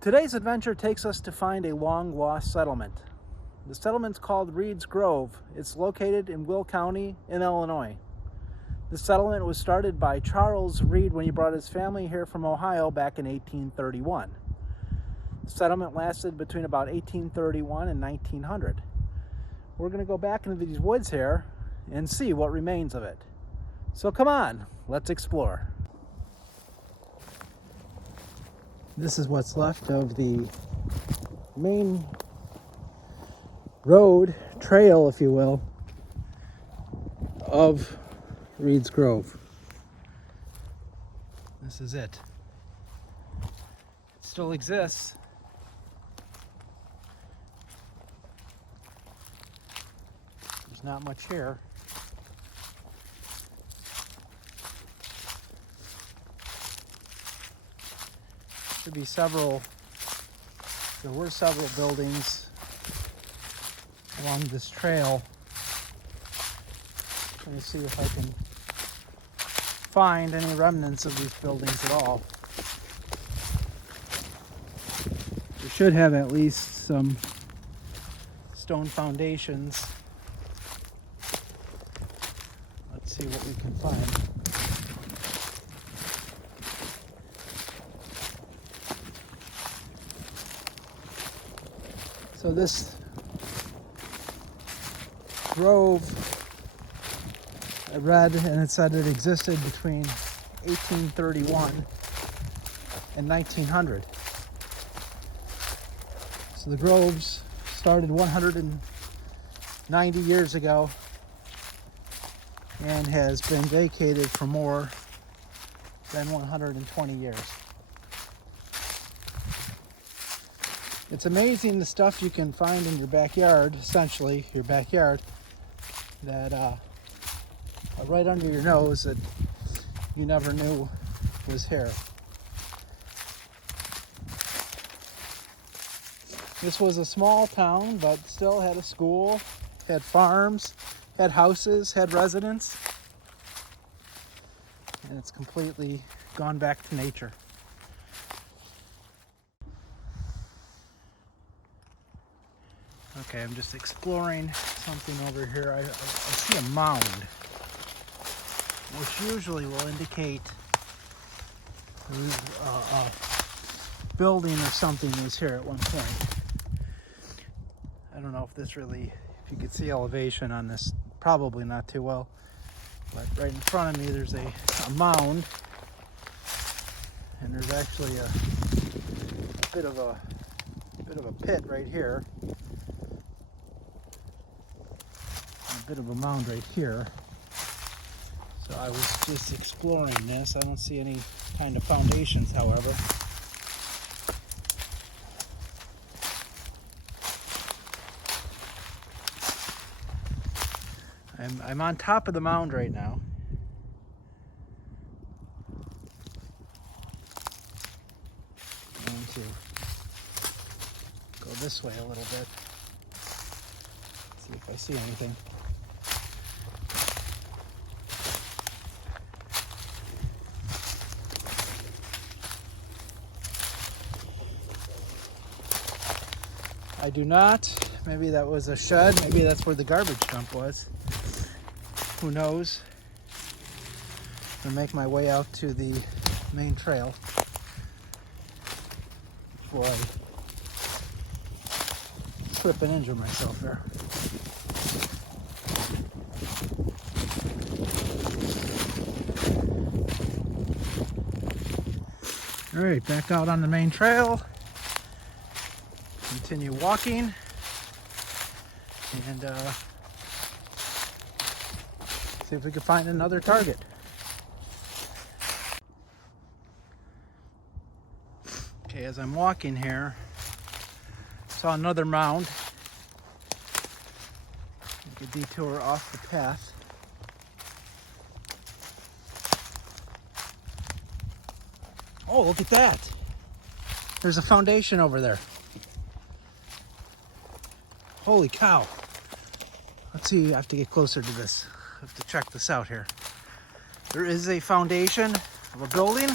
Today's adventure takes us to find a long-lost settlement. The settlement's called Reed's Grove. It's located in Will County in Illinois. The settlement was started by Charles Reed when he brought his family here from Ohio back in 1831. The settlement lasted between about 1831 and 1900. We're going to go back into these woods here and see what remains of it. So come on, let's explore. This is what's left of the main road, trail if you will, of Reed's Grove. This is it. It still exists. There's not much here. There were several buildings along this trail. Let me see if I can find any remnants of these buildings at all. We should have at least some stone foundations. Let's see what we can find. So this grove, I read, and it said it existed between 1831 and 1900. So the groves started 190 years ago and has been vacated for more than 120 years. It's amazing the stuff you can find in your backyard, essentially your backyard, that right under your nose that you never knew was here. This was a small town, but still had a school, had farms, had houses, had residents, and it's completely gone back to nature. Okay, I'm just exploring something over here. I see a mound, which usually will indicate a building or something was here at one point. I don't know if you could see elevation on this, probably not too well, but right in front of me there's a mound, and there's actually a bit of a pit right here. A bit of a mound right here. So I was just exploring this. I don't see any kind of foundations, however. I'm on top of the mound right now. I'm going to go this way a little bit. See if I see anything. I do not. Maybe that was a shed. Maybe that's where the garbage dump was. Who knows? I'm gonna make my way out to the main trail before I slip and injure myself there. All right, back out on the main trail. Continue walking and see if we can find another target. Okay, as I'm walking here, saw another mound. Make a detour off the path. Oh, look at that. There's a foundation over there. Holy cow. Let's see, I have to get closer to this. I have to check this out here. There is a foundation of a building.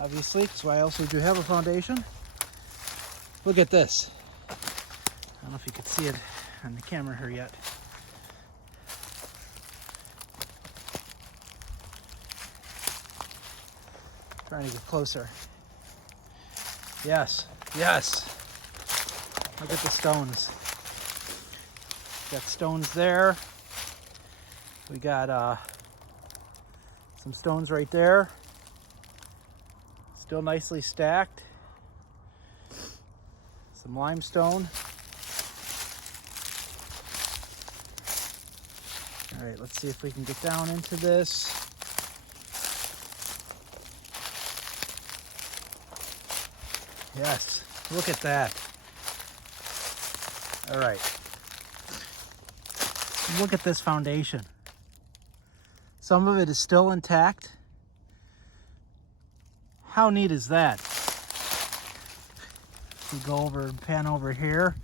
obviously, because I also do have a foundation. Look at this. I don't know if you can see it on the camera here yet. Trying to get closer. Yes, yes. Look at the stones. Got stones there. We got some stones right there. Still nicely stacked. Some limestone. All right, let's see if we can get down into this. Yes, look at that. All right. Look at this foundation. Some of it is still intact. How neat is that? If we go over and pan over here,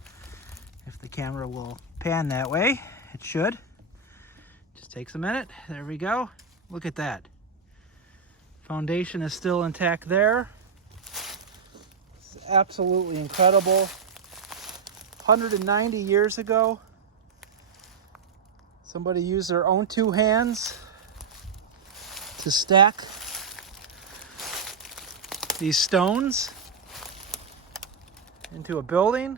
if the camera will pan that way, it should. Just takes a minute. There we go. Look at that. Foundation is still intact there. It's absolutely incredible. 190 years ago, somebody used their own two hands to stack these stones into a building.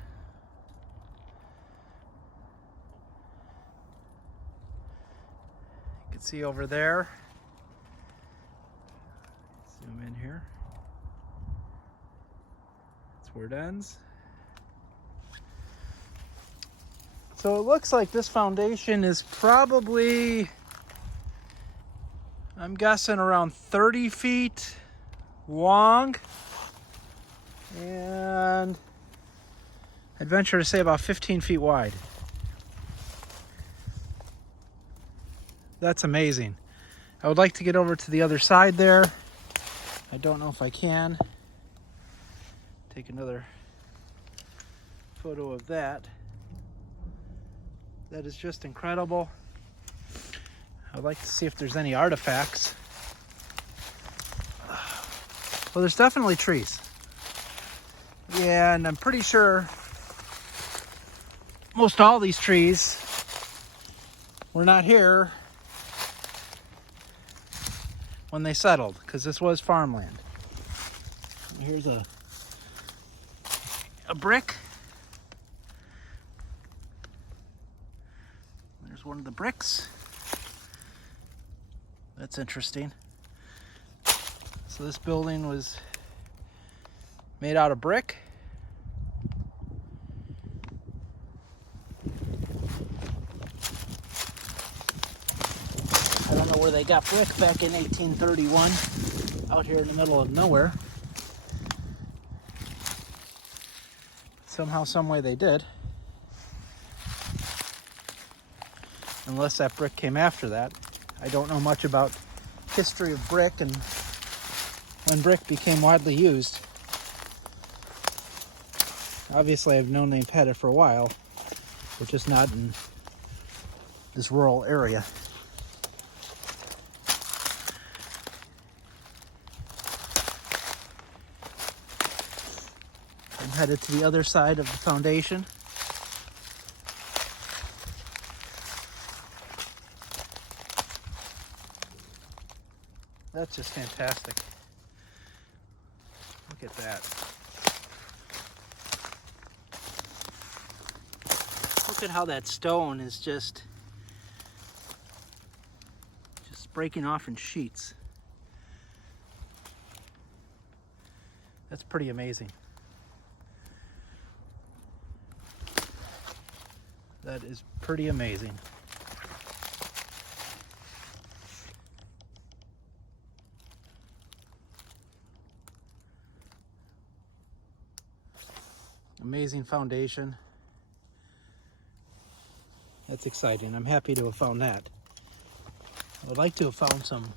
You can see over there. Zoom in here. That's where it ends. So it looks like this foundation is probably, I'm guessing, around 30 feet long, and I'd venture to say about 15 feet wide. That's amazing. I would like to get over to the other side there. I don't know if I can. Take another photo of that. That is just incredible. I'd like to see if there's any artifacts. Well, there's definitely trees. Yeah, and I'm pretty sure most all these trees were not here when they settled, because this was farmland. Here's a brick. There's one of the bricks. That's interesting. So this building was made out of brick. I don't know where they got brick back in 1831, out here in the middle of nowhere. Somehow, some way they did. Unless that brick came after that. I don't know much about history of brick and when brick became widely used. Obviously, I've known they've had it for a while, but just not in this rural area. I'm headed to the other side of the foundation. That's just fantastic. Look at that. Look at how that stone is just breaking off in sheets. That's pretty amazing. That is pretty amazing. Amazing foundation. That's exciting. I'm happy to have found that. I would like to have found some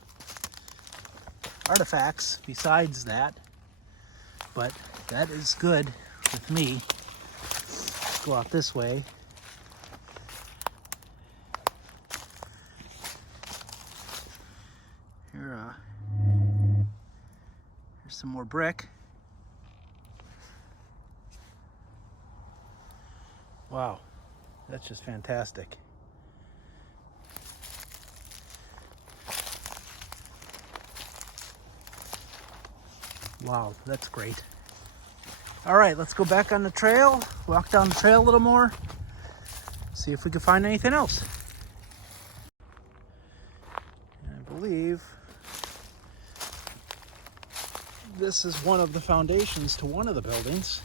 artifacts besides that, but that is good with me. Let's go out this way. Here's some more brick. Wow, that's just fantastic. Wow, that's great. All right, let's go back on the trail, walk down the trail a little more, see if we can find anything else. And I believe this is one of the foundations to one of the buildings.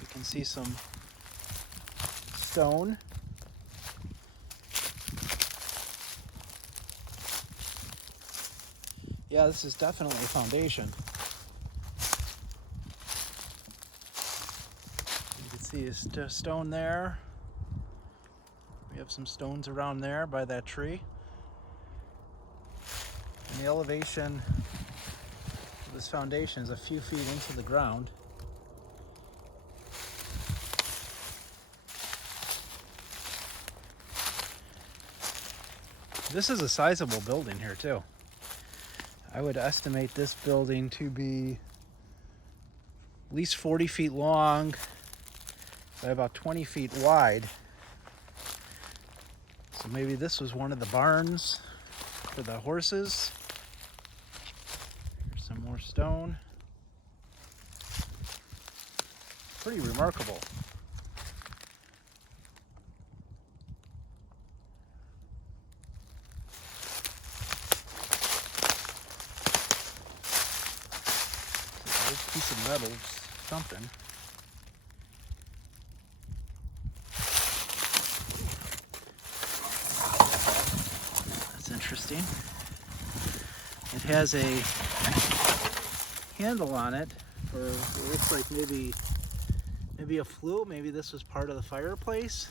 You can see some stone. Yeah, this is definitely a foundation. You can see a stone there. We have some stones around there by that tree. And the elevation of this foundation is a few feet into the ground. This is a sizable building here too. I would estimate this building to be at least 40 feet long by about 20 feet wide. So maybe this was one of the barns for the horses. Here's some more stone. Pretty remarkable. Piece of metal, something. That's interesting. It has a handle on it for, it looks like maybe a flue. Maybe this was part of the fireplace.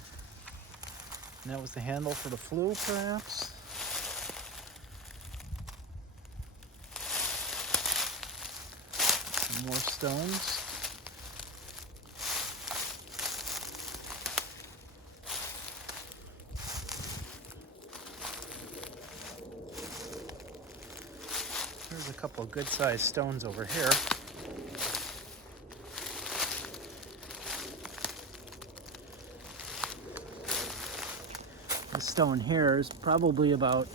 And that was the handle for the flue, perhaps. More stones. There's a couple of good-sized stones over here. This stone here is probably about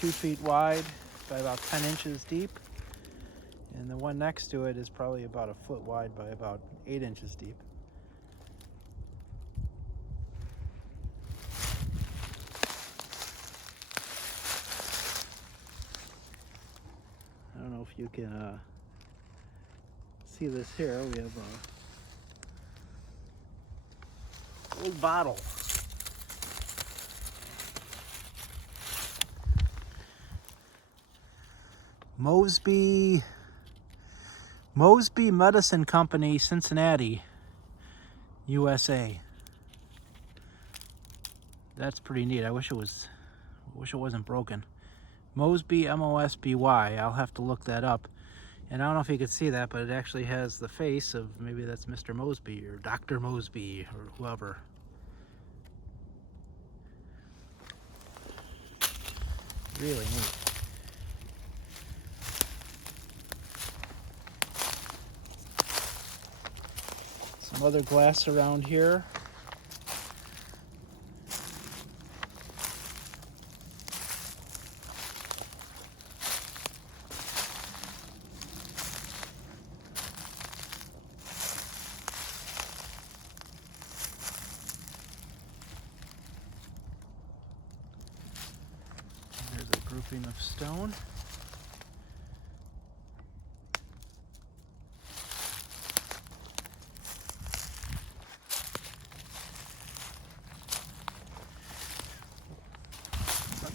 2 feet wide by about 10 inches deep. And the one next to it is probably about a foot wide by about 8 inches deep. I don't know if you can see this here. We have a old bottle. Mosby Medicine Company, Cincinnati, USA. That's pretty neat. I wish it wasn't broken. Mosby, M-O-S-B-Y. I'll have to look that up. And I don't know if you can see that, but it actually has the face of, maybe that's Mr. Mosby or Dr. Mosby or whoever. Really neat. Some other glass around here. There's a grouping of stone.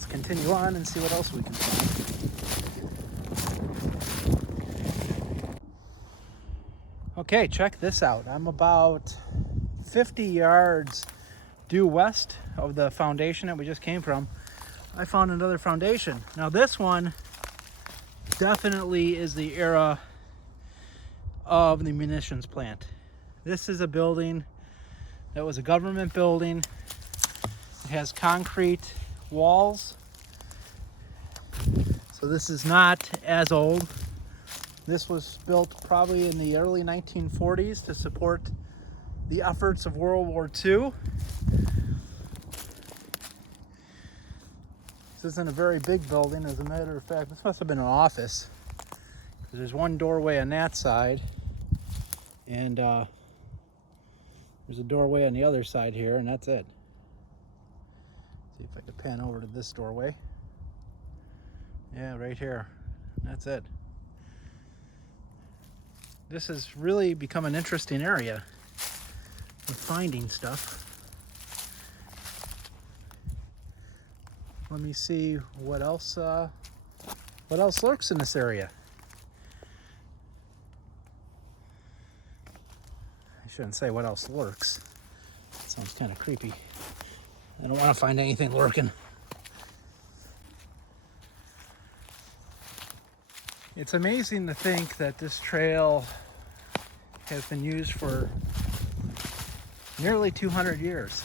Continue on and see what else we can find. Okay, check this out. I'm about 50 yards due west of the foundation that we just came from. I found another foundation. Now this one definitely is the era of the munitions plant. This is a building It was a government building. It has concrete walls. So this is not as old. This was built probably in the early 1940s to support the efforts of World War II. This isn't a very big building. As a matter of fact, this must have been an office. There's one doorway on that side, and there's a doorway on the other side here, and that's it. See if I can pan over to this doorway. Yeah, right here. That's it. This has really become an interesting area of finding stuff. Let me see what else lurks in this area. I shouldn't say what else lurks. That sounds kind of creepy. I don't want to find anything lurking. It's amazing to think that this trail has been used for nearly 200 years.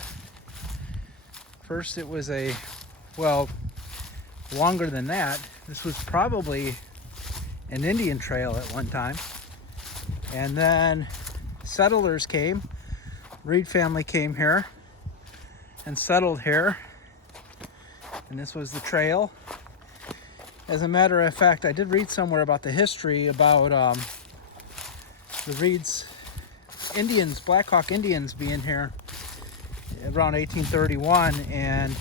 First it was longer than that. This was probably an Indian trail at one time. And then settlers came. Reed family came here and settled here. And this was the trail. As a matter of fact, I did read somewhere about the history about the Reed's Indians, Black Hawk Indians being here around 1831, and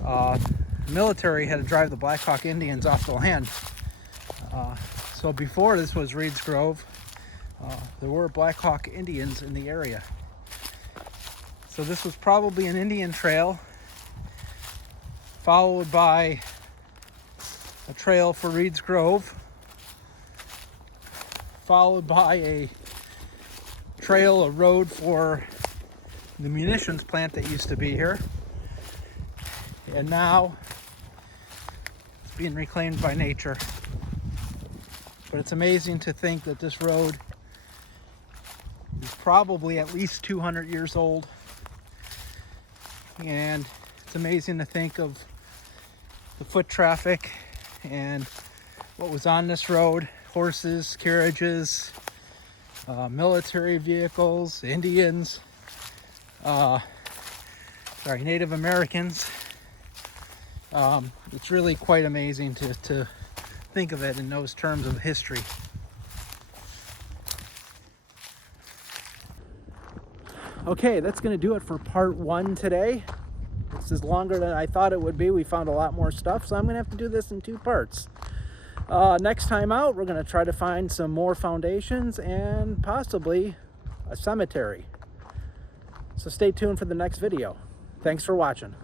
the military had to drive the Black Hawk Indians off the land. So before this was Reed's Grove, there were Black Hawk Indians in the area. So this was probably an Indian trail, followed by a trail for Reed's Grove, followed by a trail, a road for the munitions plant that used to be here, and now it's being reclaimed by nature. But it's amazing to think that this road is probably at least 200 years old, and it's amazing to think of the foot traffic and what was on this road: horses, carriages, military vehicles, Indians, Native Americans. It's really quite amazing to think of it in those terms of history. Okay, that's going to do it for part one today. This is longer than I thought it would be. We found a lot more stuff, so I'm going to have to do this in two parts. Next time out, we're going to try to find some more foundations and possibly a cemetery. So stay tuned for the next video. Thanks for watching.